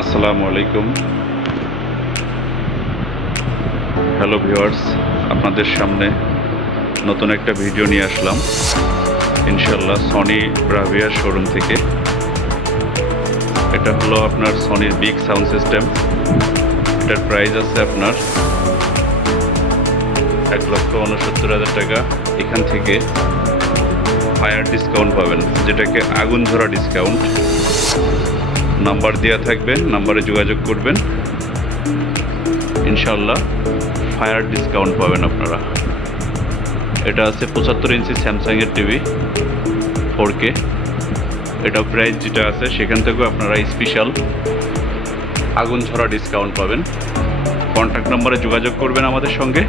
আসসালামু আলাইকুম। Hello viewers, আপনাদের সামনে নতুন একটা ভিডিও নিয়ে আসলাম ইনশাল্লাহ সনি ব্রাভিয়ার শোরুম থেকে। এটা হলো আপনার সনির বিগ সাউন্ড সিস্টেম। এটার প্রাইস আছে আপনার 1,69,000 টাকা। এখান থেকে ফায়ার ডিসকাউন্ট পাবেন, যেটাকে আগুন ধরা ডিসকাউন্ট। নাম্বার দেওয়া থাকবে, নাম্বারে যোগাযোগ করবেন, ইনশাল্লাহ ফায়ার ডিসকাউন্ট পাবেন আপনারা। এটা আছে 75 ইঞ্চি স্যামসাংয়ের টিভি 4K। এটা প্রাইস যেটা আছে সেখান থেকেও আপনারা স্পেশাল আগুন ঝরা ডিসকাউন্ট পাবেন। কন্ট্যাক্ট নাম্বারে যোগাযোগ করবেন আমাদের সঙ্গে,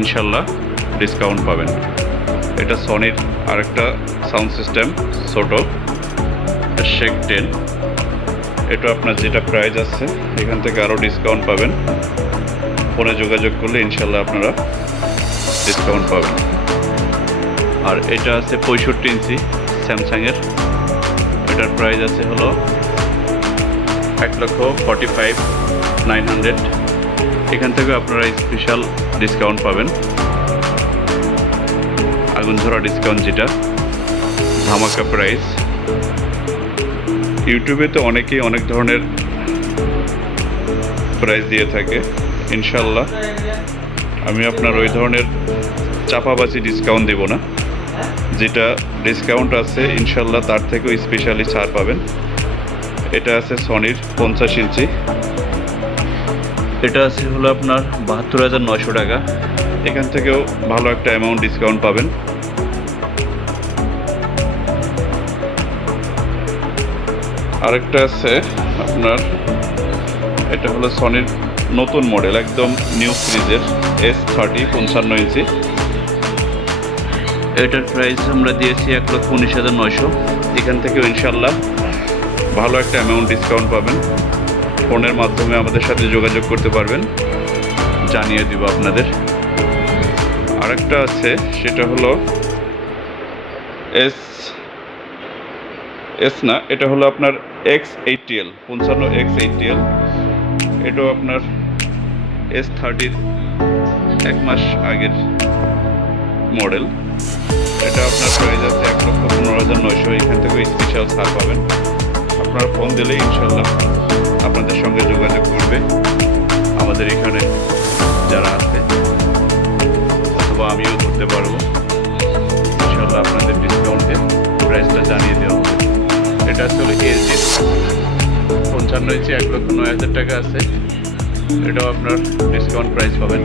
ইনশাল্লাহ ডিসকাউন্ট পাবেন। এটা সনির আরেকটা সাউন্ড সিস্টেম ছোট শেক 10। এটা আপনার যেটা প্রাইস আছে এখান থেকে আরও ডিসকাউন্ট পাবেন। ফোনে যোগাযোগ করলে ইনশাল্লাহ আপনারা ডিসকাউন্ট পাবেন। আর এটা আছে 65 ইঞ্চি স্যামসাংয়ের। এটার প্রাইস আছে হলো 1,45,900। এখান থেকে আপনারা স্পেশাল ডিসকাউন্ট পাবেন, আগুন ঝরা ডিসকাউন্ট, যেটা ধামাকা প্রাইস। ইউটিউবে তো অনেকেই অনেক ধরনের প্রাইস দিয়ে থাকে, ইনশাল্লাহ আমি আপনার ওই ধরনের চাপাবাজি ডিসকাউন্ট দেব না। যেটা ডিসকাউন্ট আছে ইনশাল্লাহ তার থেকেও স্পেশালি ছাড় পাবেন। এটা আছে সনির 50 ইঞ্চি। এটা আছে হলো আপনার 72,900 টাকা। এখান থেকেও ভালো একটা অ্যামাউন্ট ডিসকাউন্ট পাবেন। আরেকটা আছে আপনার, এটা হলো সনির নতুন মডেল, একদম নিউ সিরিজের S30 55 ইঞ্চি। এটার প্রাইস আমরা দিয়েছি 1,19,900। এখান থেকেও ইনশাল্লাহ ভালো একটা অ্যামাউন্ট ডিসকাউন্ট পাবেন। ফোনের মাধ্যমে আমাদের সাথে যোগাযোগ করতে পারবেন, জানিয়ে দিব আপনাদের। আরেকটা আছে, সেটা হলো এটা হলো আপনার X80L 55 X80L। এটাও আপনার S30-র 1 মাস আগের মডেল। এটা আপনার প্রাইস আছে 1,15,900। এখান থেকে স্পেশাল ছাড় পাবেন। আপনারা ফোন দিলে ইনশাল্লাহ আপনাদের সঙ্গে যোগাযোগ করবে আমাদের এখানে যারা আছে, অথবা আমিও ধরতে পারবো। ইনশাল্লাহ আপনাদের ডিসকাউন্টে প্রাইসটা জানিয়ে দেওয়া হবে। এটা আসলে LG 55 ইঞ্চি 1,09,000 টাকা আছে। এটাও আপনার ডিসকাউন্ট প্রাইস পাবেন।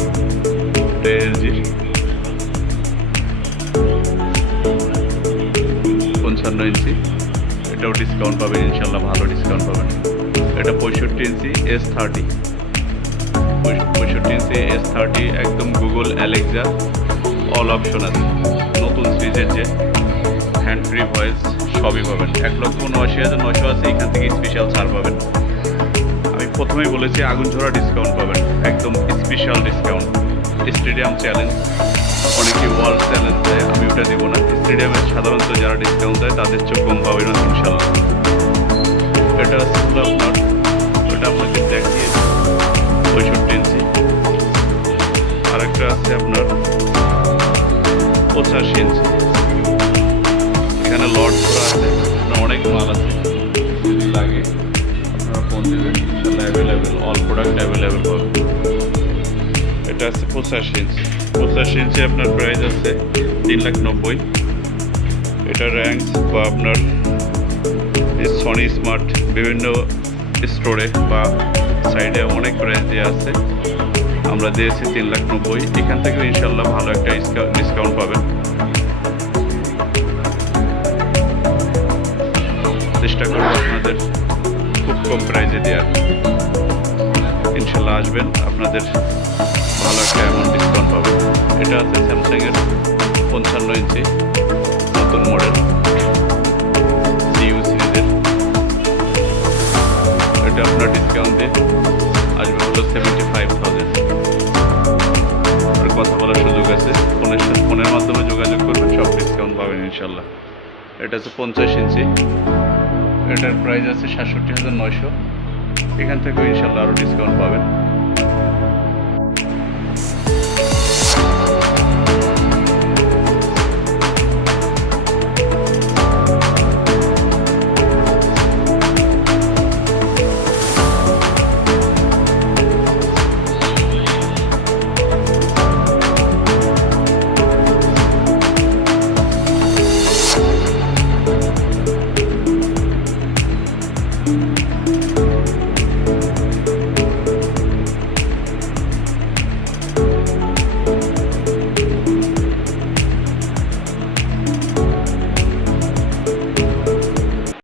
এটা LG 55 ইঞ্চি, এটাও ডিসকাউন্ট পাবেন ইনশাল্লাহ, ভালো ডিসকাউন্ট পাবেন। এটা 65 ইঞ্চি S30 S30 একদম গুগল অ্যালেক্সা অল অপশন আছে। নতুন সিরিজের যে হ্যান্ড ফ্রি ভয়েস সবই পাবেন। 1,79,900 আছে। এখান থেকে স্পেশাল ছাড় পাবেন। আমি প্রথমেই বলেছি আগুন ঝরা ডিসকাউন্ট পাবেন, একদম স্পেশাল ডিসকাউন্ট। স্টেডিয়াম চ্যালেঞ্জ, অনেকে ওয়ার্ল্ড চ্যালেঞ্জ দেয়, আমি ওটা দেবো না। স্টেডিয়ামে সাধারণত যারা ডিসকাউন্ট দেয় তাদের চোখ কম পাবে না ইনশাল্লাহ। এটা হলো আপনার, ওটা আপনাকে দেখিয়ে 65 ইঞ্চি। আরেকটা আছে আপনার 85 ইঞ্চি। এখানে লট করা আছে, অনেক মাল আছে, যদি লাগে আপনারা ফোন দেবেন, ইনশাল্লাহ অ্যাভেলেবেল, অল প্রোডাক্ট অ্যাভেলেবেল পাবেন। এটা আছে 85 ইঞ্চি। 85 ইঞ্চি আপনার প্রাইস আছে 3,90,000। এটা র্যাঙ্কস বা আপনার সনি স্মার্ট বিভিন্ন স্টোরে বা সাইডে অনেক প্রাইস দেওয়া আছে, আমরা দিয়েছি 3,90,000। এখান থেকে ইনশাল্লাহ ভালো একটা ডিসকাউন্ট পাবেন। চেষ্টা করবো আপনাদের খুব কম প্রাইজে দেওয়ার। ইনশাল্লাহ আসবেন, আপনাদের ভালো একটা অ্যামাউন্ট ডিসকাউন্ট পাবেন। এটা আছে স্যামসাংয়ের 55 ইঞ্চি নতুন মডেল CU সিরিজের। এটা আপনার ডিসকাউন্ট দিয়ে আসবে হলো 75,000। আর কথা বলার সুযোগ আছে, ফোনের মাধ্যমে যোগাযোগ করবেন, সব ডিসকাউন্ট পাবেন ইনশাল্লাহ। এটা হচ্ছে 50 ইঞ্চি। এটার প্রাইস আছে 67,900। এখান থেকেও ইনশাল্লাহ আরও ডিসকাউন্ট পাবেন।